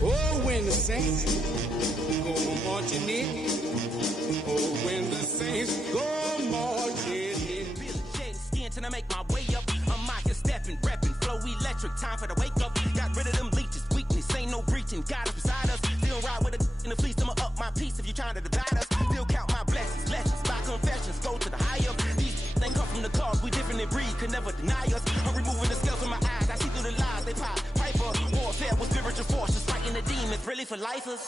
Oh, when the saints go marching in. Oh, when the saints go marching in. Feeling jet and skin till I make my way up. I'm out here stepping, repping, flow electric. Time for the wake up. Got rid of them leeches, weakness, ain't no breaching. God is beside us. Still ride with a in the fleece. I'ma up my piece if you trying to divide us. Still count my blessings, lessons, my confessions. Go to the higher. These they come from the cause. We different in breed, could never deny us. I'm removing the scales from my eyes. I see through the lies they pop. Piper, warfare with spiritual forces, fighting the demons, really for lifers.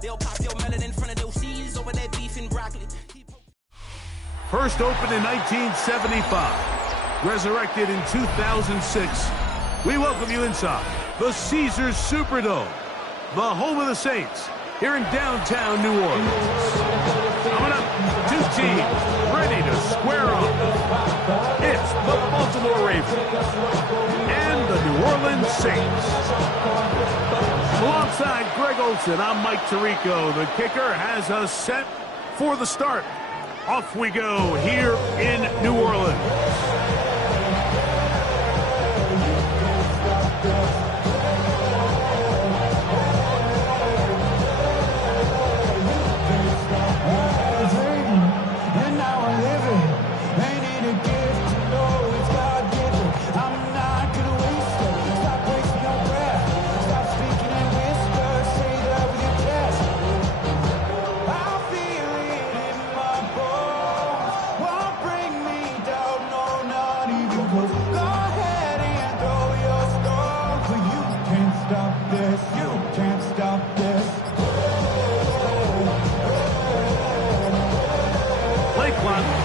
They'll pop your melon in front of those seeds over that beef and broccoli. First opened in 1975, resurrected in 2006. We welcome you inside the Caesars Superdome, the home of the Saints, here in downtown New Orleans. Coming up, two teams ready to square off. It's the Baltimore Ravens and the New Orleans Saints. Alongside Greg Olsen, I'm Mike Tirico. The kicker has us set for the start. Off we go here in New Orleans.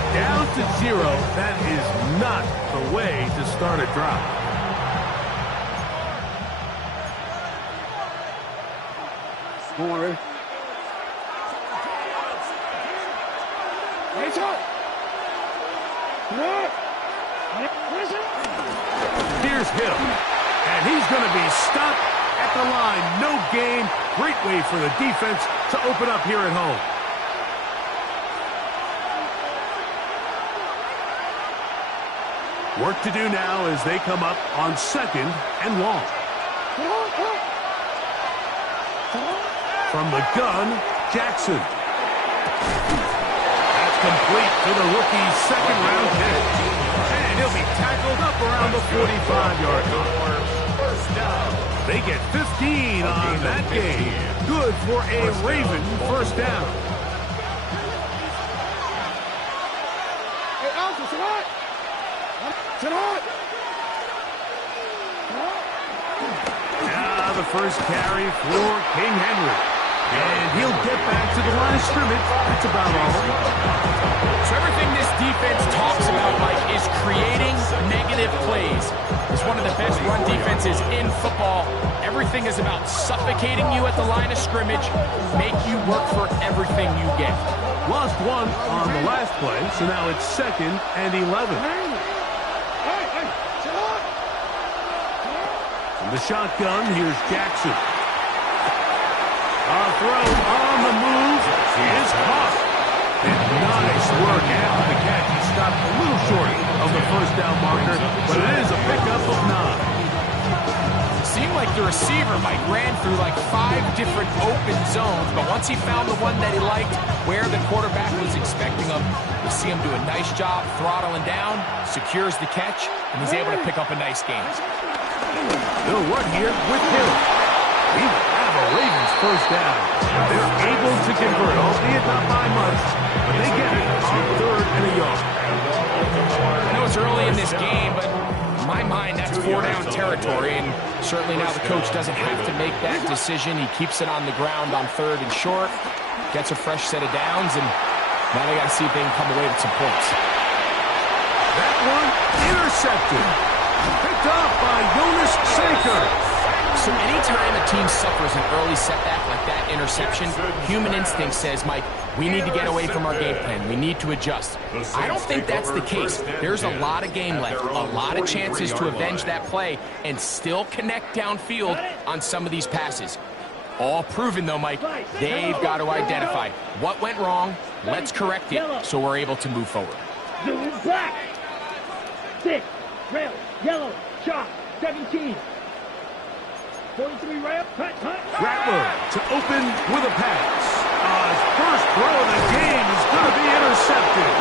Down to 0. That is not the way to start a drive. Come on, ready? Here's Hill, and he's going to be stopped at the line. No gain. Great way for the defense to open up here at home. Work to do now as they come up on 2nd and long. From the gun, Jackson. That's complete for the rookie's second-round pick. And he'll be tackled up around the 45-yard line. First down. They get 15 on that game. Good for a Raven first down. Hey, Alpha, sit hot. Now the first carry for King Henry. And he'll get back to the line of scrimmage. That's about all. So everything this defense talks about, Mike, is creating negative plays. It's one of the best run defenses in football. Everything is about suffocating you at the line of scrimmage, make you work for everything you get. Lost one on the last play, so now it's 2nd and 11. From the shotgun, here's Jackson. A throw on the move is caught. And nice work after the catch. He stopped a little short of the first down marker, but it is a pickup of 9. Seemed like the receiver, Mike, ran through like 5 different open zones, but once he found the one that he liked, where the quarterback was expecting him, you see him do a nice job throttling down, secures the catch, and he's able to pick up a nice gain. They'll run here with Hill. We have a Ravens first down. They're able to convert, albeit not by much, but they get it on 3rd and a yard. I know it's early in this game, but in my mind, that's 4-down territory, and certainly now the coach doesn't have to make that decision. He keeps it on the ground on 3rd and short, gets a fresh set of downs, and now they got to see if they can come away with some points. That one intercepted. Picked up by Jonas Saker. So anytime a team suffers an early setback like that interception, human instinct says, Mike, we need to get away from our game plan. We need to adjust. I don't think that's the case. There's a lot of game left, a lot of chances to avenge that play and still connect downfield on some of these passes. All proven, though, Mike. They've got to identify what went wrong. Let's correct it so we're able to move forward. Blue, black. 6, red, yellow, chalk, 17. 43 rail, cut. Rattler to open with a pass. His first throw of the game is going to be intercepted.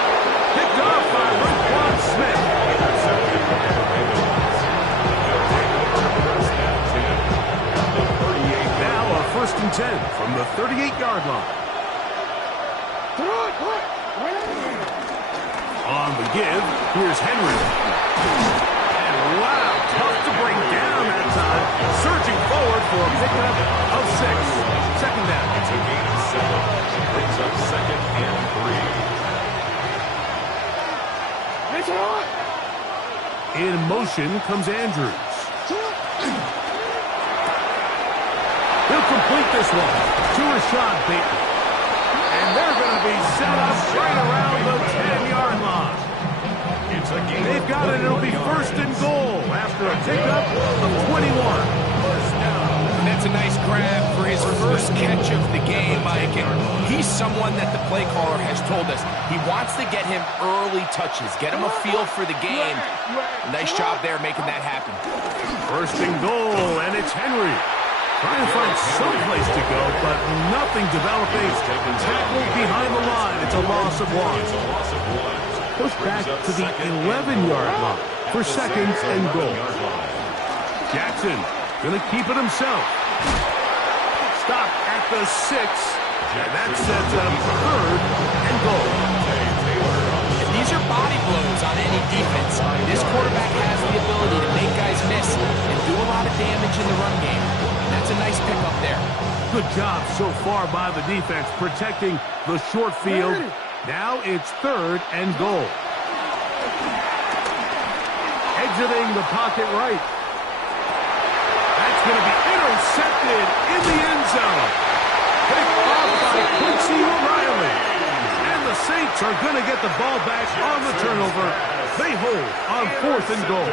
Picked off by Roquan Smith. Now a 1st and 10 from the 38-yard line. On the give, here's Henry. And wow, tough to bring down that time. Surging forward for a pickup of 6. Second down. It's a gain of 7. Brings up 2nd and 3. In motion comes Andrews. He'll complete this one to Rashad Bateman. And they're going to be set up right around the 10-yard line. They've got it. It'll be 1st and goal after a pickup of 21. And that's a nice grab for his first catch of the game, Mike. And he's someone that the play caller has told us he wants to get him early touches, get him a feel for the game. Nice job there making that happen. 1st and goal, and it's Henry. Trying to find some place to go, but nothing developing. Tackled behind the line. It's a loss of 1. Pushed back to the 11-yard line for 2nd and goal. Jackson going to keep it himself. Stop at the 6, and that sets up 3rd and goal. And these are body blows on any defense. This quarterback has the ability to make guys miss and do a lot of damage in the run game. That's a nice pickup there. Good job so far by the defense protecting the short field. Now it's 3rd and goal. Exiting the pocket right. That's going to be intercepted in the end zone. Picked off by Quincy O'Reilly. And the Saints are going to get the ball back on the turnover. They hold on 4th and goal.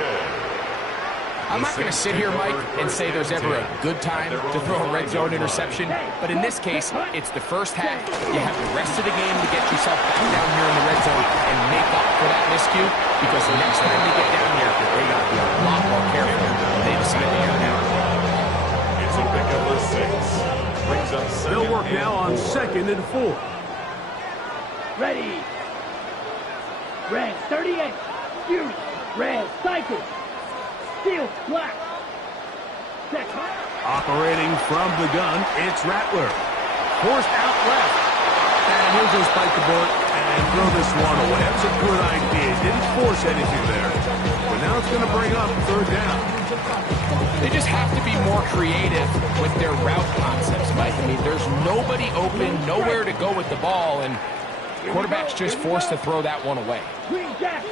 I'm not going to sit here, Mike, and say there's ever a good time to throw a red zone interception, but in this case, it's the first half. You have the rest of the game to get yourself back down here in the red zone and make up for that miscue, because the next time they get down here, they got to be a lot more careful when they decide to air down. It's a pickup of 6. Brings up 2nd. They'll work now on 2nd and 4. Ready. Red, 38. Fury. Red, cycle. Steel, black. Second. Operating from the gun, it's Rattler. Forced out left. And he'll just bite the bullet and throw this one away. That's a good idea. Didn't force anything there. But now it's going to bring up 3rd down. They just have to be more creative with their route concepts, Mike. I mean, there's nobody open, nowhere to go with the ball, and the quarterback's just forced to throw that one away. Green jack.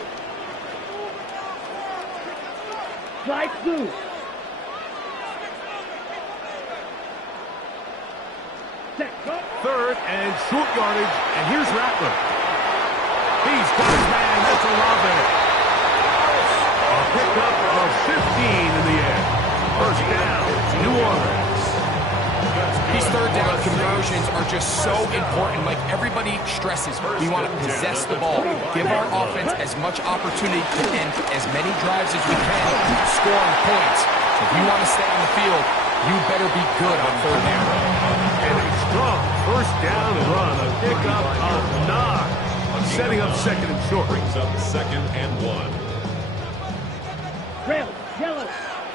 Light blue. Second. 3rd and short yardage, and here's Rattler. He's got his man. That's a lob there. A pickup of 15 in the air. 1st down, New Orleans. These 3rd down conversions are just so important. Like everybody stresses, we want to possess the ball. Give our offense as much opportunity to end as many drives as we can, scoring points. So if you want to stay on the field, you better be good on 3rd down. And a strong 1st down run, a pickup of 9. Setting up 2nd and short. Brings up 2nd and 1. Red, yellow.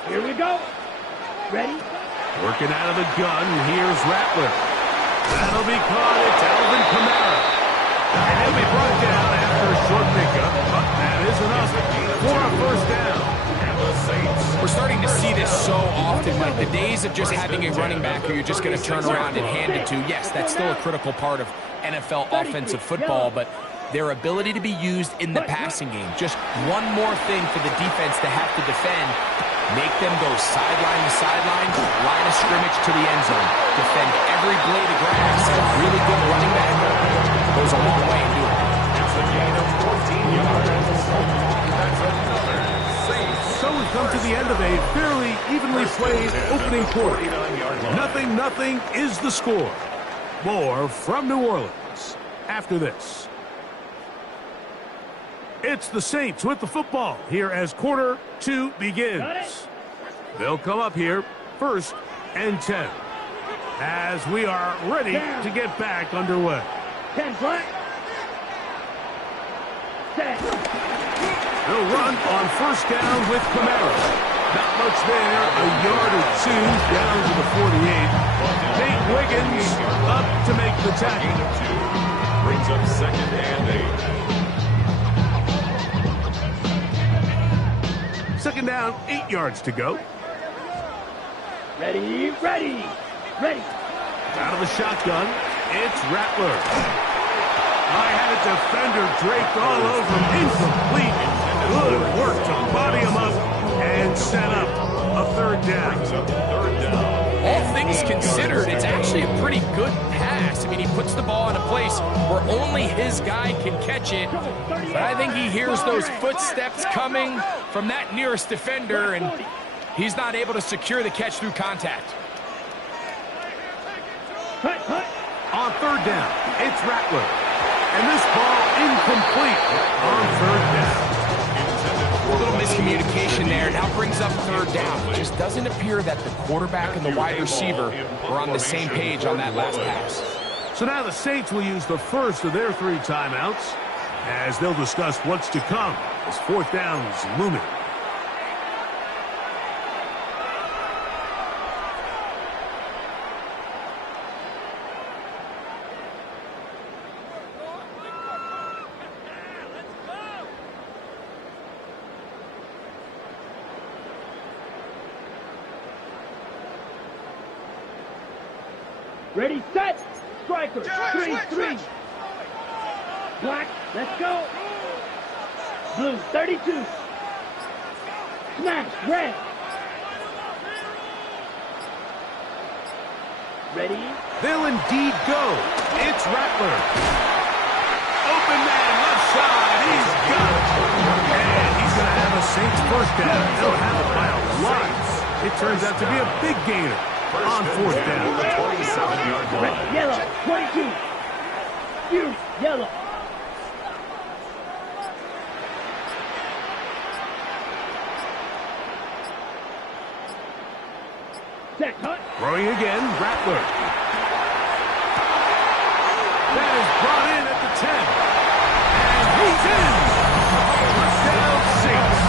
Here we go. Ready. Working out of the gun, here's Rattler. That'll be caught. It's Alvin Kamara. And he'll be brought down after a short pickup. But that is enough for a 1st down. And the Saints. We're starting to see this so often, like the days of just having a running back who you're just going to turn around and hand it to. Yes, that's still a critical part of NFL offensive football, but their ability to be used in the passing game. Just one more thing for the defense to have to defend. Make them go sideline to sideline, line of scrimmage to the end zone. Defend every blade of grass. A really good running back goes a long way in doing it. It's a gain of 14 yards. That's another Saints. So we've come to the end of a fairly evenly played opening quarter. 0-0 is the score. More from New Orleans after this. It's the Saints with the football here as quarter 2 begins. They'll come up here 1st and 10 as we are ready to get back underway. 10 flat. Set. They'll run on 1st down with Camara. Not much there, a yard or 2 down to the 48. Nate Wiggins up to make the tackle. Brings up 2nd and 8. 2nd down, 8 yards to go. Ready, ready, ready. Out of the shotgun, it's Rattler. I had a defender draped all over him. Incomplete. Good work to body him up and set up a 3rd down. All things considered, it's actually a pretty good pass. I mean, he puts the ball in a place where only his guy can catch it. But I think he hears those footsteps coming from that nearest defender, and he's not able to secure the catch through contact. On 3rd down, it's Rattler. And this ball incomplete on 3rd down. A little miscommunication there. Now brings up 3rd down. It just doesn't appear that the quarterback and the wide receiver were on the same page on that last pass. So now the Saints will use the first of their 3 timeouts as they'll discuss what's to come as 4th down is looming. Ready, set. Striker, 3-3. Black, let's go. Blue, 32. Smash, red. Ready. They'll indeed go. It's Rattler. Open man, left side. He's got it. And he's going to have a Saints 1st down. They'll have it by a lot. It turns out to be a big gainer on 4th down. Red, yellow, 22. Fuse, yellow. Set, cut. Throwing again, Rattler. That is brought in at the 10. And he's in. Touchdown, Saints.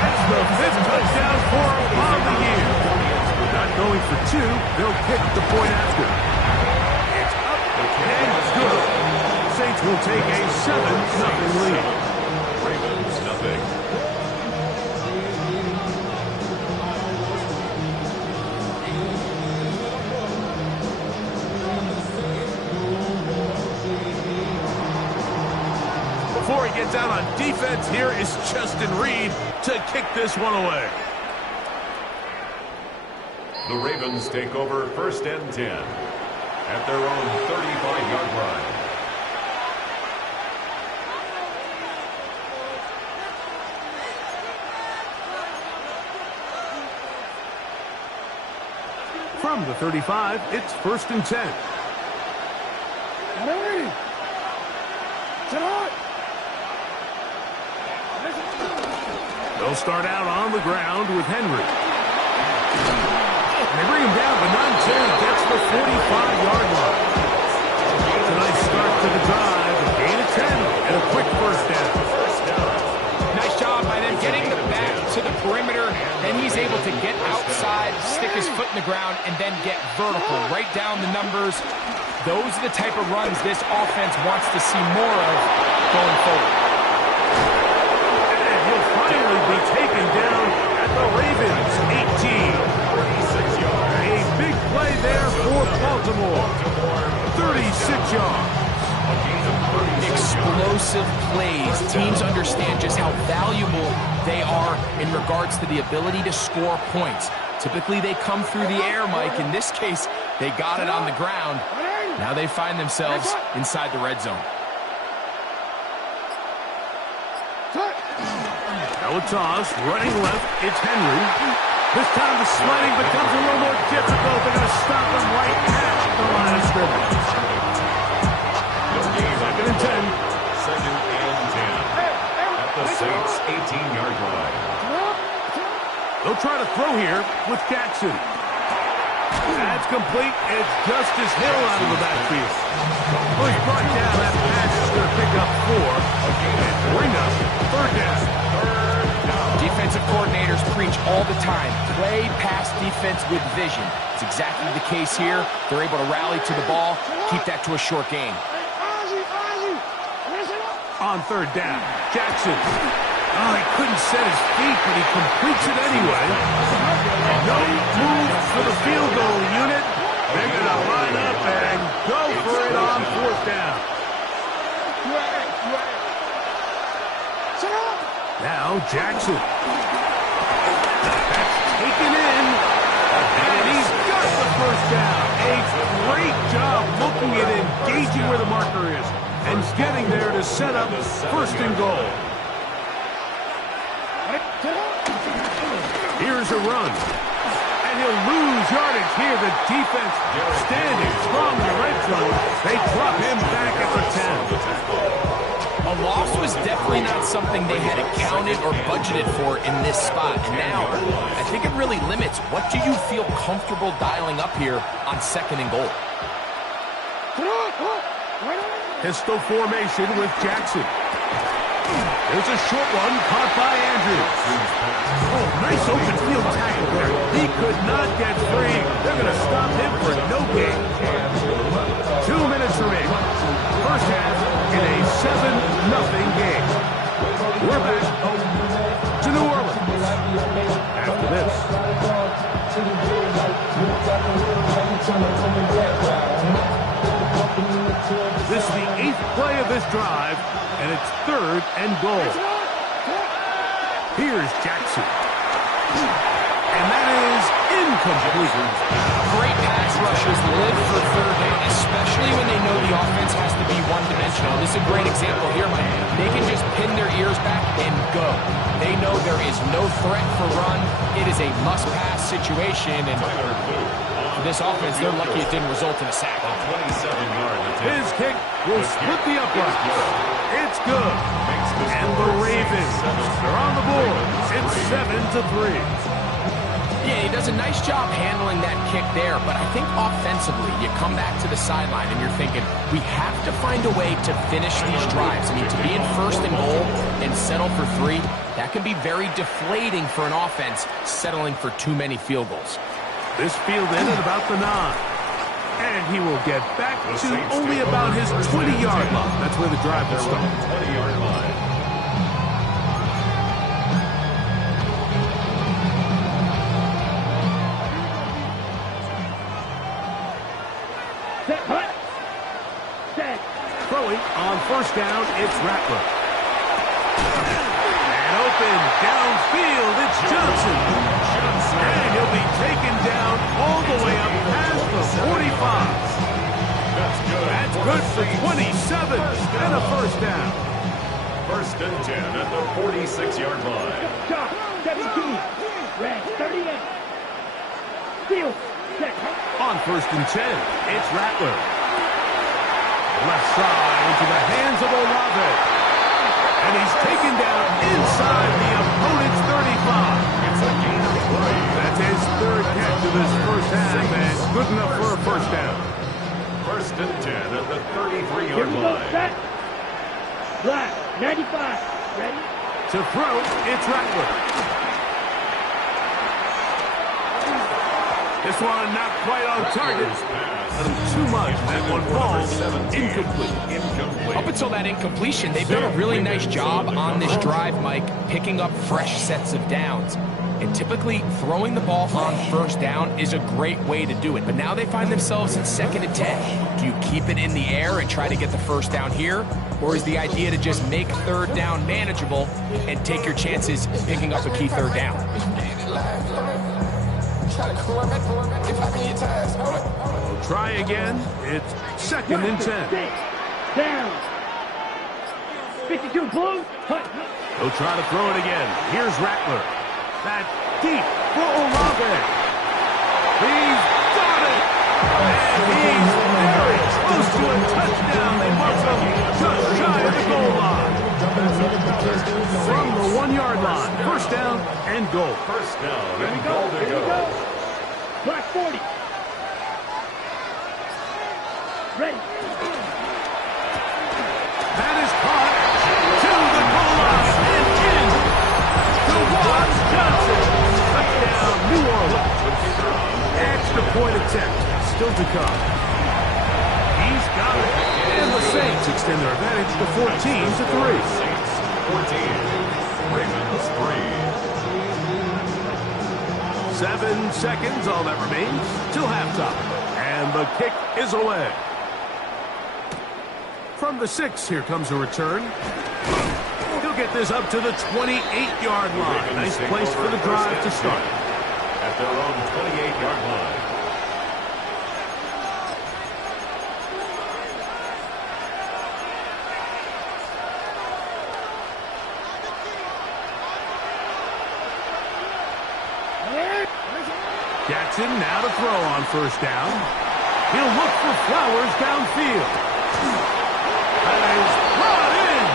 That's the 5th touchdown for him on the year. Not going for 2, they'll kick the point after. It's up and good. Saints will take a 7-0 lead. Ravens, nothing. Before he gets out on defense, here is Justin Reed to kick this one away. The Ravens take over 1st and 10 at their own 35-yard line. From the 35, it's 1st and 10. They'll start out on the ground with Henry. They bring him down, but not until he gets the 45-yard line. It's a nice start to the drive, a gain of 10, and a quick 1st down. Nice job by them getting the back to the perimeter. Then he's able to get outside, stick his foot in the ground, and then get vertical. Right down the numbers. Those are the type of runs this offense wants to see more of going forward. And he'll finally be taken down at the Ravens' 18. A big play there for Baltimore. 36 yards. Explosive plays. Teams understand just how valuable they are in regards to the ability to score points. Typically, they come through the air, Mike. In this case, they got it on the ground. Now they find themselves inside the red zone. Now Now a toss, running left, it's Henry. This time the sliding becomes a little more difficult. They're going to stop him right at the line of scrimmage. Second and 10. Second and 10. At the Saints' 18-yard line. They'll try to throw here with Jackson. That's complete. It's Justice Hill out of the backfield. First brought down, that pass is going to pick up 4. And bring up third down. Defensive coordinators preach all the time, play pass defense with vision. It's exactly the case here. They're able to rally to the ball, keep that to a short game. On third down, Jackson. Oh, he couldn't set his feet, but he completes it anyway. No move for the field goal unit. They're going to line up and go for it on fourth down. Now Jackson. That's taken in. And he's got the first down. A great job looking at engaging where the marker is. And getting there to set up first and goal. Here's a run. And he'll lose yardage here. The defense standing strong in the red zone. They drop him back at the 10. A loss was definitely not something they had accounted or budgeted for in this spot. And now, I think it really limits what do you feel comfortable dialing up here on second and goal. Pistol formation with Jackson. There's a short one caught by Andrews. Oh, nice open field tackle there. He could not get free. They're going to stop him for no gain. 2 minutes remaining. First half in a 7-0 game. We're back to New Orleans after this. This is the 8th play of this drive, and it's third and goal. Here's Jackson. And that is incomplete. Great pass rushers live for third down, especially when they know the offense has to be one-dimensional. This is a great example here, Mike. They can just pin their ears back and go. They know there is no threat for run. It is a must-pass situation, and for this offense, they're lucky it didn't result in a sack. His kick will split the uprights. It's good. And the Ravens are on the board. It's 7-3. Yeah, he does a nice job handling that kick there, but I think offensively, you come back to the sideline and you're thinking, we have to find a way to finish these drives. I mean, to be in first and goal and settle for 3, that can be very deflating for an offense settling for too many field goals. This field in at about the 9. And he will get back to only about his 20-yard line. That's where the drive will start. 20-yard line. Throwing on first down, it's Rattler. And open downfield, it's Johnson. And he'll be taken down all the way up past the 45. That's good for 27 and a first down. First and 10 at the 46-yard line. 17. Red 38. Field. On first and 10, it's Rattler. Left side into the hands of Olave. And he's taken down inside the opponent's 35. It's a gain of 3. That's his third catch of this first half, and good enough for a first down. First and 10 at the 33-yard Here we go, line. set. Black, 95. Ready? To throw, it's Rattler. This one not quite on target. Too much. That one falls incomplete. Up until that incompletion, they've done a really nice job on this drive, Mike, picking up fresh sets of downs. And typically, throwing the ball on first down is a great way to do it. But now they find themselves in second and 10. Do you keep it in the air and try to get the first down here? Or is the idea to just make third down manageable and take your chances picking up a key third down? We'll try again. It's second and 10. Down. 52 blue. Hut. He'll try to throw it again. Here's Rattler. That deep for Olave. He's got it. And he's very close to a touchdown. They mark him just shy of the goal line. From the 1-yard line. First down and goal. First down and goal to go. Black 40. Ready. That is caught to the goal line and in. DeWan Johnson. Touchdown, New Orleans. Extra point attempt still to come. He's got it. And the Saints extend their advantage to 14-3. 14. Ravens 3. 7 seconds, all that remains, till halftime. And the kick is away. From the 6, here comes a return. He'll get this up to the 28-yard line. Nice place for the drive to start. At their own 28-yard line. Jackson now to throw on first down. He'll look for Flowers downfield. That is brought in.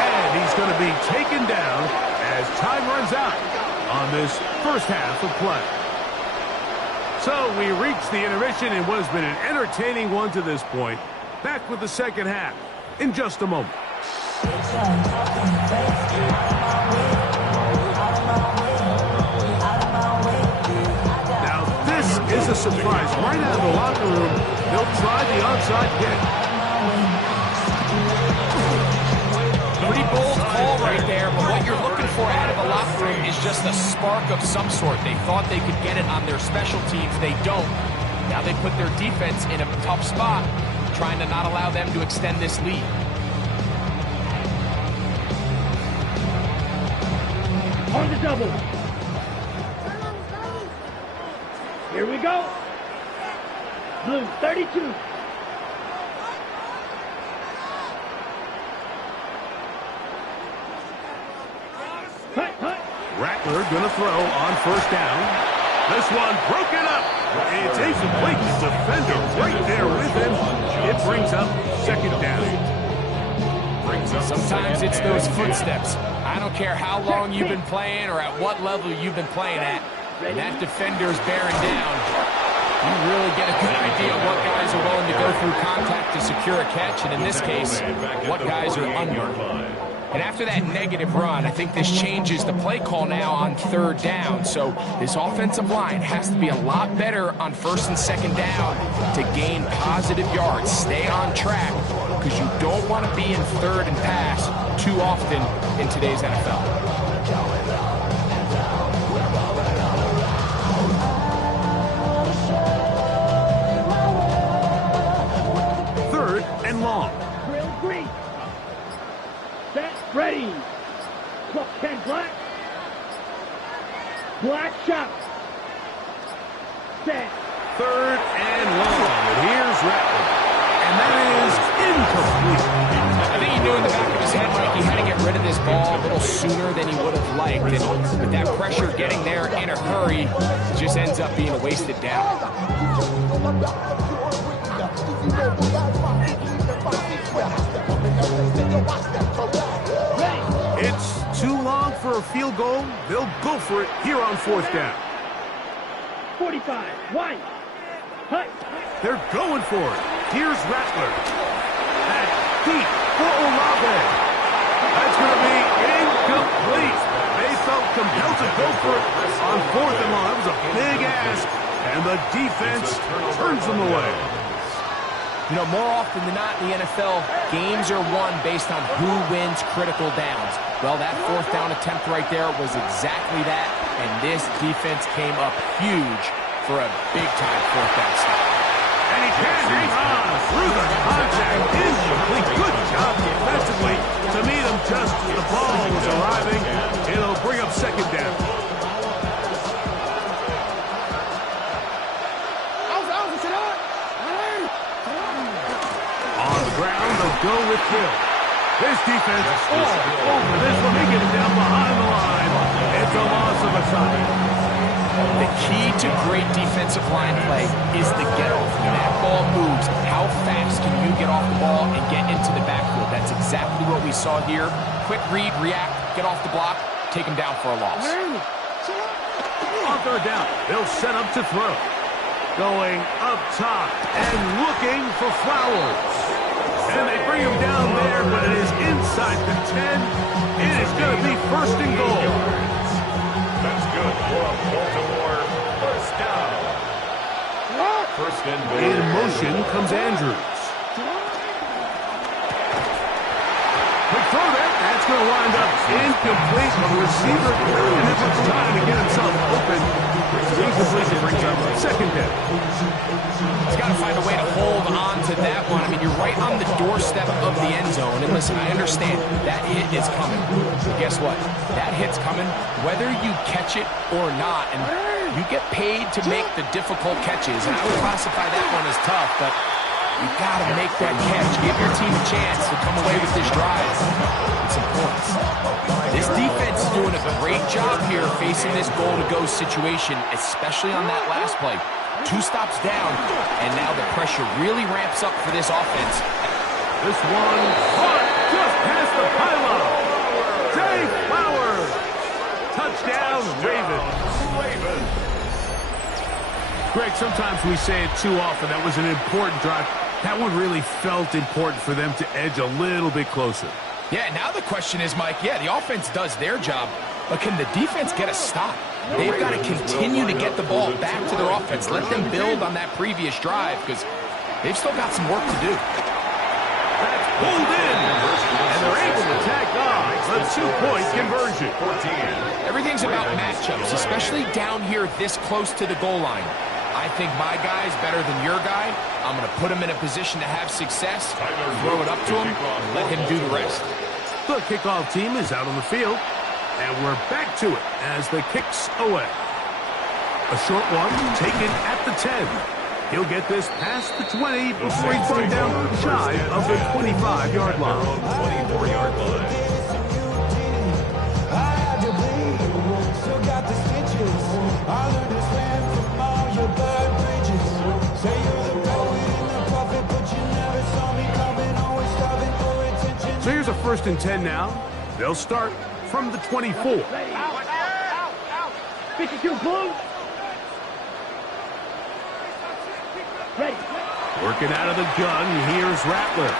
And he's going to be taken down as time runs out on this first half of play. So we reach the intermission in what has been an entertaining one to this point. Back with the second half in just a moment. Is a surprise. Right out of the locker room, they'll try the onside kick. Pretty bold call right there, but what you're looking for out of the locker room is just a spark of some sort. They thought they could get it on their special teams. They don't. Now they put their defense in a tough spot, trying to not allow them to extend this lead. On the double. Here we go. Blue 32. Hut, hut. Rattler going to throw on first down. This one broken up. It's incomplete. The defender right there with him. It brings up second down. Sometimes it's those footsteps. I don't care how long you've been playing or at what level you've been playing at. And that defender's bearing down. You really get a good idea of what guys are willing to go through contact to secure a catch, and in this case, what guys are under. And after that negative run, I think this changes the play call now on third down. So this offensive line has to be a lot better on first and second down to gain positive yards. Stay on track, because you don't want to be in third and pass too often in today's NFL. Long. Drill green. Set. Ready. Clock 10 black. Black shot. Set. Third and long. And here's Rattler. And that is incomplete. I think he knew in the back of his head, Mike, he had to get rid of this ball a little sooner than he would have liked. And with that pressure getting there in a hurry, it just ends up being a wasted down. It's too long for a field goal. They'll go for it here on fourth down. 45. White. Hut. They're going for it. Here's Rattler. That deep for Olave. That's going to be incomplete. They felt compelled to go for it on fourth and long. That was a big ask, and the defense turns them away. You know, more often than not in the NFL, games are won based on who wins critical downs. Well, that fourth down attempt right there was exactly that, and this defense came up huge for a big-time fourth down stop. And he can't hang on through the contact. Incomplete. Good job defensively to meet him just as the ball was arriving. It'll bring up second down. On the ground, they'll go with Hill. This defense all over this one. They get it down behind the line. It's a loss of a time. The key to great defensive line play is the get-off. When that ball moves, how fast can you get off the ball and get into the backfield? That's exactly what we saw here. Quick read, react, get off the block, take him down for a loss. On third down, they'll set up to throw. Going up top and looking for Flowers. And they bring him down there, but it is inside the 10. It is going to be first and goal. That's good for a Baltimore first down. First and goal. In motion comes Andrews. Quick throw there. That's going to wind up incomplete. The receiver didn't have much time to get himself open. Incompletion brings up second down. He's got to find a way to hold on to that one. I mean, you're right on the doorstep of the end zone. And listen, I understand that hit is coming. But guess what? That hit's coming whether you catch it or not. And you get paid to make the difficult catches. And I would classify that one as tough, but you got to make that catch. Give your team a chance to come away with this drive with some points. This defense is doing a great job here facing this goal-to-go situation, especially on that last play. 2 stops down, and now the pressure really ramps up for this offense. This one caught just past the pylon. Jay Flowers. Touchdown, Ravens. Greg, sometimes we say it too often. That was an important drive. That one really felt important for them to edge a little bit closer. Yeah, now the question is, Mike, yeah, the offense does their job, but can the defense get a stop? They've got to continue to get the ball back to their offense. Let them build on that previous drive because they've still got some work to do. That's pulled in, and they're able to tack on a 2-point conversion. Everything's about matchups, especially down here this close to the goal line. I think my guy's better than your guy. I'm going to put him in a position to have success, throw it up to him, and let him do the rest. The kickoff team is out on the field, and we're back to it as the kick's away. A short one taken at the 10. He'll get this past the 20 before he's brought down shy of the 25-yard line. 24-yard line. So here's a 1st and 10 now. They'll start from the 24. 52 blue. Ready. Working out of the gun, here's Rattler.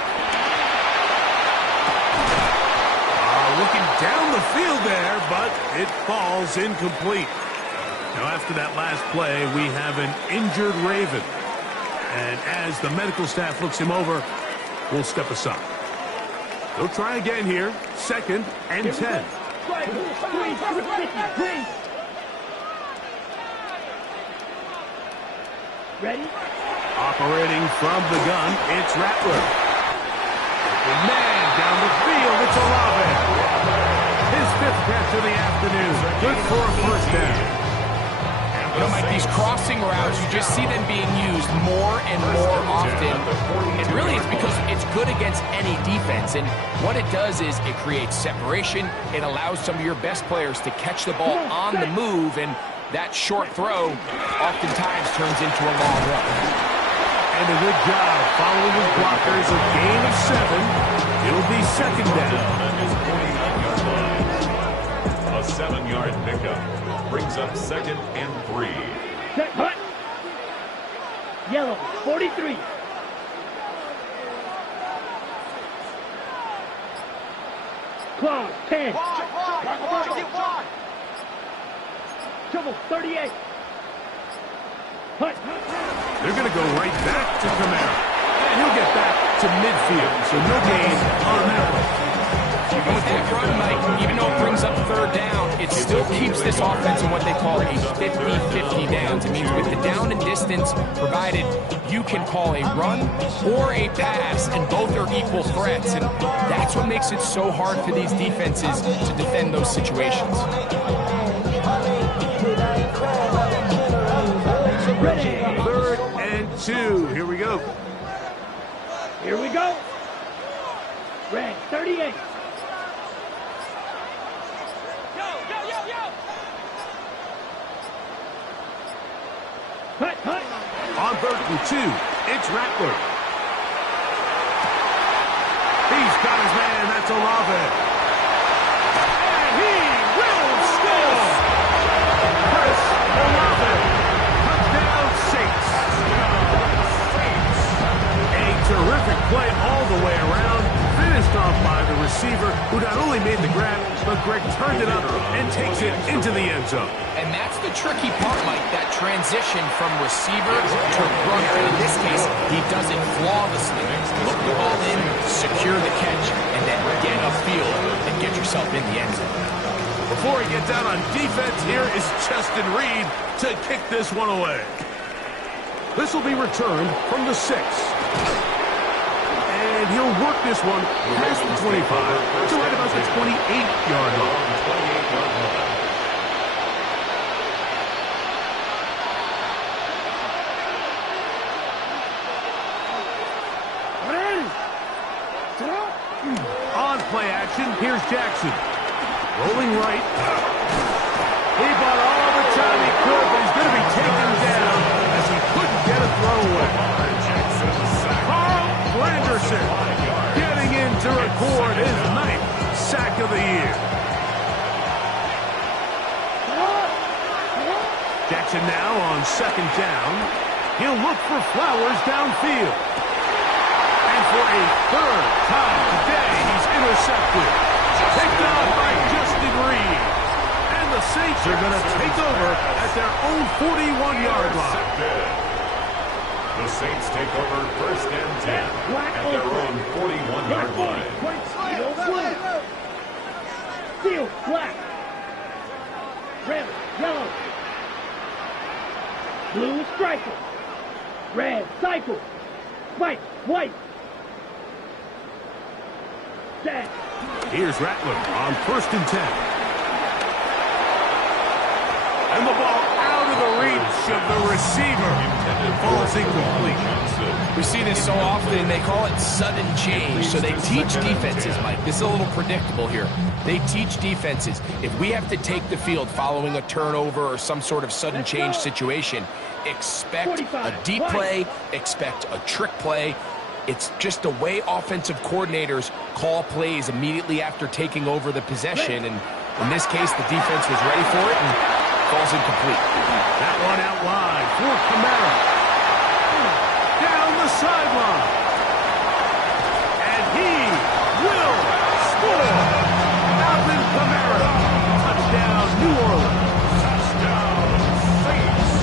Looking down the field there, but it falls incomplete. Now after that last play, we have an injured Raven. And as the medical staff looks him over, we'll step aside. They'll try again here. 2nd and 10. Ready? Operating from the gun, it's Rattler. And man, down the field, it's Olave. His 5th catch of the afternoon. Good for a first down. You know, Mike, these crossing routes, you just see them being used more and more often. And really, it's because it's good against any defense. And what it does is it creates separation. It allows some of your best players to catch the ball on the move. And that short throw oftentimes turns into a long run. And a good job following his blockers. A gain of 7. It'll be 2nd down. A 7-yard pickup brings up 2nd and 3. Set, hut. Yellow, 43. Close, 10. Trouble, 38. Hut. They're going to go right back to Kamara. And he'll get back to midfield, so no gain on that one. And with that run, Mike, even though it brings up 3rd down, it still keeps this offense in what they call a 50-50 downs. It means with the down and distance provided, you can call a run or a pass, and both are equal threats. And that's what makes it so hard for these defenses to defend those situations. Ready. 3rd and 2. Here we go. Here we go. Red. 38. Cut. On 3rd and 2, it's Rattler. He's got his man. That's Olave. And he will score. Chris Olave. Touchdown, Saints. A terrific play all the way around. Finished off by the receiver, who not only made the grab, but Greg turned it up and takes it into the end zone. And that's the tricky part, Mike, that transition from receiver to runner. In this case, he does it flawlessly. Look the ball in, secure the catch, and then get upfield and get yourself in the end zone. Before he gets out on defense, here is Justin Reed to kick this one away. This will be returned from the 6. And he'll work this one past the 25 to right about the 28-yard line. On play action, here's Jackson. Rolling right. He bought all the time he could, but he's going to be taken down as he couldn't get a throw away. Carl Granderson getting in to record his 9th sack of the year. Jackson now on 2nd down. He'll look for Flowers downfield. And for a 3rd time today, he's intercepted. Picked off by Justin Reed. And the Saints are going to take over at their own 41-yard line. The Saints take over 1st and 10 at their own 41-yard line. Field, black. Red, yellow. Blue, striker. Red, cycle. White. Set. Here's Rattler on 1st and 10. And the ball out of the reach of the receiver. Falls incomplete. We see this so often, they call it sudden change. So they teach defenses, Mike. This is a little predictable here. They teach defenses, if we have to take the field following a turnover or some sort of sudden change situation, expect a deep play, expect a trick play. It's just the way offensive coordinators call plays immediately after taking over the possession. And in this case, the defense was ready for it and falls incomplete. That one out wide for Kamara. Down the sideline. And he will score. Alvin Kamara. Touchdown, New Orleans. Touchdown, Saints.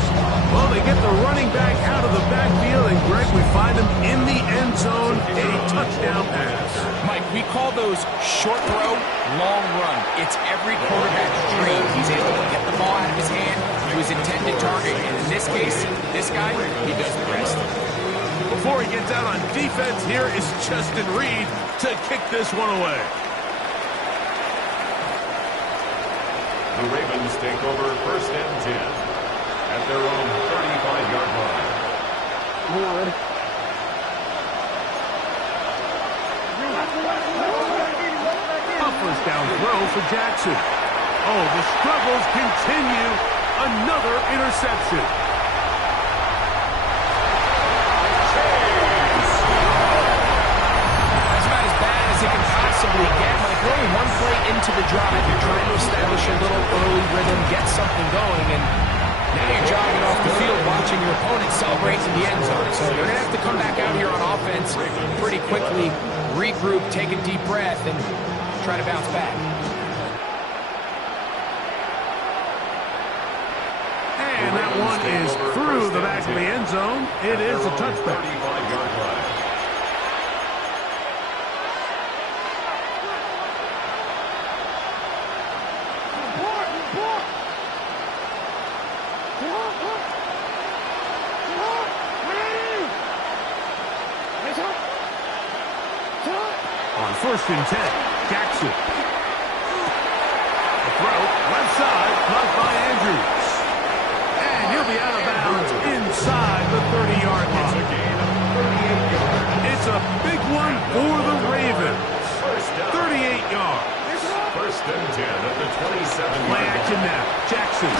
Well, they get the running back out of the backfield, and Greg, we find him in the end zone, a touchdown pass. Mike, we call those short throw, long run. It's every quarterback's dream. He's able to get the ball out of his hand to his intended target. And in this case, this guy, he does the rest. Before he gets out on defense, here is Justin Reed to kick this one away. The Ravens take over 1st and 10 at their own 35-yard line. First down throw for Jackson. Oh, the struggles continue. Another interception. That's about as bad as it can possibly get. Like, we're only one play into the drive. You're trying to establish a little early rhythm, get something going, and now you're jogging off the field watching your opponent celebrate in the end zone. So they're going to have to come back out here on offense pretty quickly, regroup, take a deep breath, and try to bounce back. And that one is through the back of the end zone. It is a touchback. 35-yard line. On 1st and 10, Jackson. The throw, left side, caught by Andrews. And he'll be out of bounds inside the 30-yard line. It's a big one for the Ravens. First down. and 10 at the 27. Play action now. Jackson.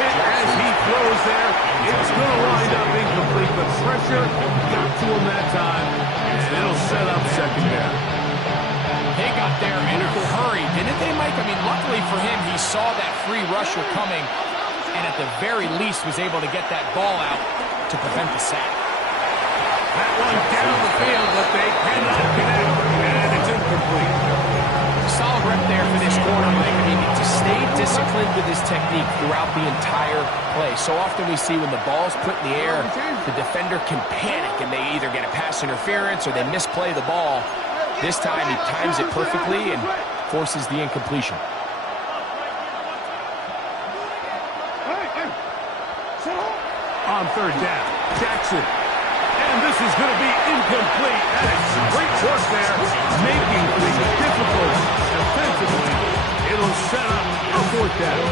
Hit as he throws there. It's going to wind up incomplete, but pressure got to him that time, and it'll set up second down. They got there in a hurry, didn't they, Mike? I mean, luckily for him, he saw that free rusher coming, and at the very least was able to get that ball out to prevent the sack. That one down the field, but they cannot connect, and it's incomplete. Solid rep there for this corner, Mike. I mean, to stay disciplined with his technique throughout the entire play. So often we see when the ball's put in the air, the defender can panic, and they either get a pass interference or they misplay the ball. This time he times it perfectly and forces the incompletion. On third down, Jackson. And this is going to be incomplete. That is great work there, making things difficult defensively. It'll set up a fourth down.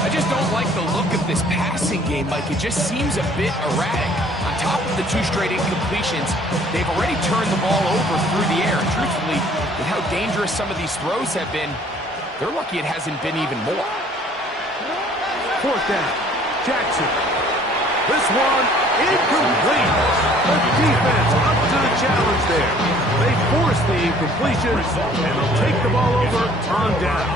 I just don't like the look of this passing game, Mike. It just seems a bit erratic. On top of the 2 straight incompletions, they've already turned the ball over through the air. And truthfully, with how dangerous some of these throws have been, they're lucky it hasn't been even more. Fourth down, Jackson. This one incomplete. The defense up to the challenge there. They force the incompletion, and they'll take the ball over on down.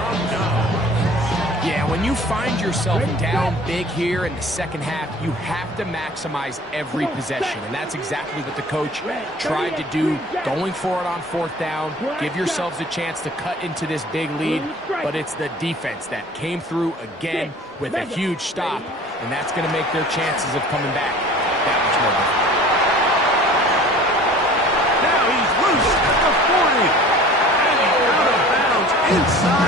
Yeah, when you find yourself down big here in the second half, you have to maximize every possession. And that's exactly what the coach tried to do, going for it on fourth down. Give yourselves a chance to cut into this big lead. But it's the defense that came through again with a huge stop. And that's going to make their chances of coming back that much more difficult. Now he's loose at the 40. And he's out of bounds inside